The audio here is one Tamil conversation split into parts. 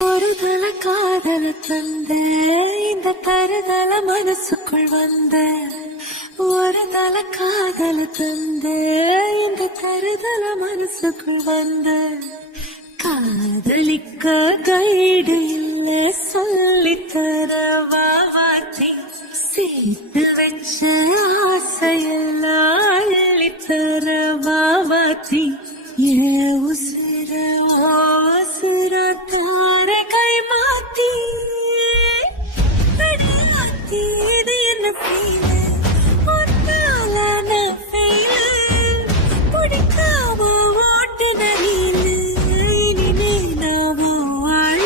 ஒரு தல காதல தந்த இந்த தருதல மனசுக்குள் வந்த ஒரு தல காதல தந்த இந்த தருதல மனசுக்குள் வந்த காதலிக்க கைடு இல்ல சொல்லித்தர வாவாத்தி சேர்த்து வச்ச ஆசையெல்லாம் அள்ளித்தர வாவாத்தி ஏ உசிர உசிர தார கை மாத்தி அடியாத்தி இது என்ன ஃபீல் ஒன்னால நான் ஃபெயில் பிடிக்காம ஓட்டு நரியில் இனிமே நாமோ வாழ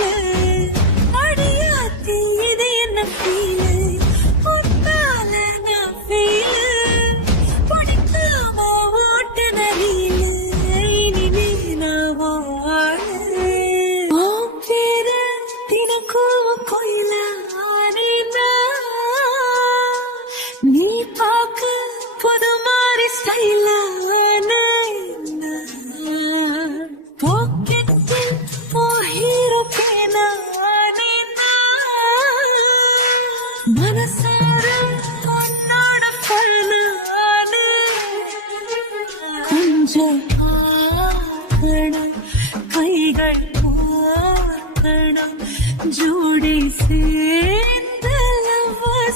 அடியாத்தி இது என்ன ஃபீல் ஒன்னால நான் ஃபெயில் பிடிக்காம ஓட்டு நரியில் இனிமே நாமோ வாழ பேர தினக்கும் கோயில நீ பார்க்க புது மாதிரி ஸ்டைல பாக்கெட்டில் ஹீரோ பேனா மனசார உன்னோட பண்ண கொஞ்சம் பார்க்கணும் கைகள் பார்க்கணும் ஜோடி சேர்ந்து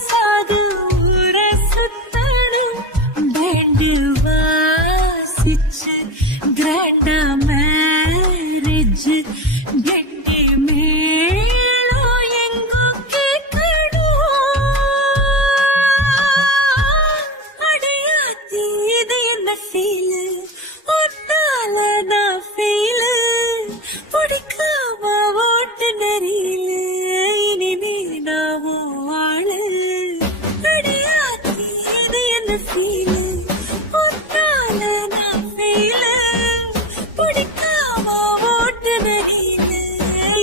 சாது ஊர சுத்தணும் பேண்டு வாசிச்சு கிராண்டா மேரேஜ் கெட்டி மேலோ எங்கோ கேட்கணும் அடையாத்தி இது என்ன ஃபீல் ஒன்னால நான் ஃபீல் பிடிக்காம ஓட்டு நரியில இனிமே நாமோ வாழ அடையாத்தி இது என்ன ஃபீல் ஒன்னால நான் ஃபீல் பிடிக்காம ஓட்டு நரியில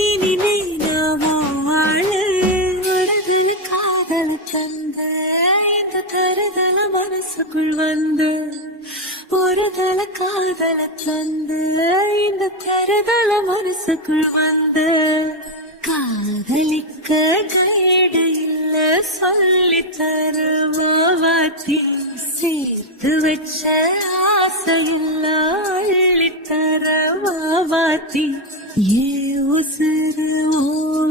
இனிமே நாமோ வாழ வருதல காதல தந்த இந்த தருதல மனசுக்குள் வந்து ஒரு தல காதல தந்து இந்த தருதல மனசுக்குள் வந்து காதலிக்க கைடு இல்ல சொல்லித்தர வாவாத்தி சேர்த்து வச்ச ஆசையெல்லாம் அள்ளித்தர வாவாத்தி ஏ உசுறு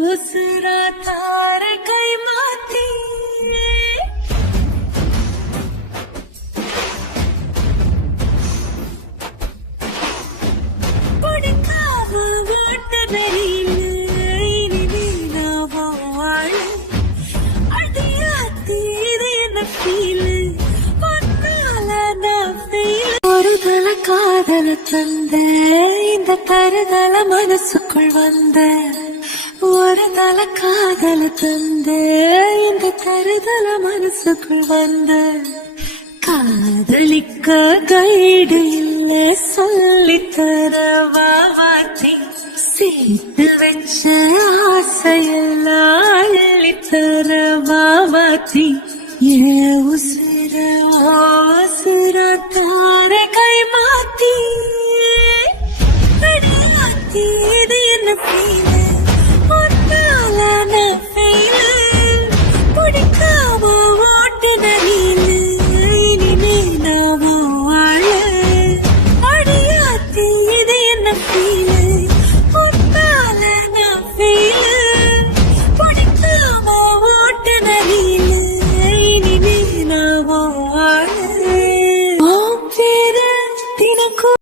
உசுரா தார கை மாத்தி ஒரு தல காதல தந்த இந்த தருதல மனசுக்குள் வந்த ஒரு தல காதல தந்த இந்த தருதல மனசுக்குள் வந்த காதலிக்க கைடு இல்ல சொல்லித்தர வாவாத்தி சேர்த்து வச்ச ஆசையெல்லாம் அள்ளித்தர வாவாத்தி ஏ உசிர உசிர